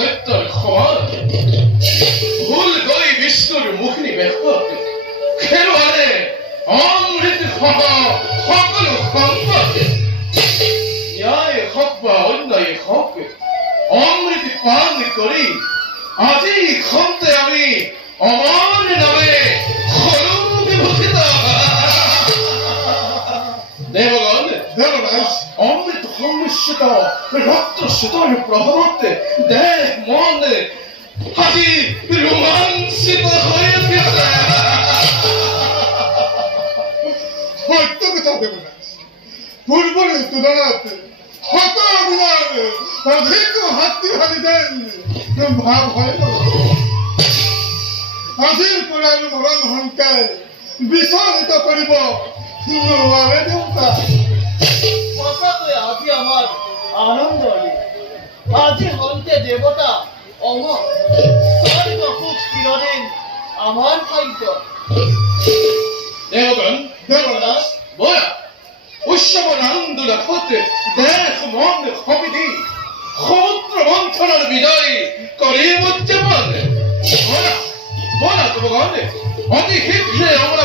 দৈত্যৰ সমান ভুল গৈ বিষ্ণুৰ মুখ নিবেশত খেৰুৱালে অমৃত সহ সকলো সম্পদ ন্যায় হওক বা অন্যায় হওক অমৃত পান কৰি আজি খন্তে আমি অমৰ নামে সৰু বিভূষিত দেৱগণ দেৱৰাজ অমৃত সংমিশ্রিত রক্ত সুতোর প্রভাবতে দেহ মন আজি রোমাঞ্চিত হয়ে উঠেছে সত্য কথা দেৱৰাজ পূৰ্বৰে তুলনাত সকলো গুণৰ অধিক শক্তিশালী যেন ভাৱ হয় আজিৰ পৰা মৰণ সংখ্যাই বিচলিত কৰিব নোৱাৰে দেউতা সঁচাকৈ আজি আমাৰ আনন্দৰ আজি হন্তে দেৱতা অমৰ স্বৰ্গ সুখ চিৰদিন আমাৰ ভাগ্য দেৱগণ দেৱৰাজ বৰা উৎসৱৰ আনন্দত দেহ মন সবিধি সমুদ্ৰ মন্থনৰ বিজয় কৰি উদযাপন বৰা বৰা দেৱগণ অতি শীঘ্ৰে আমরা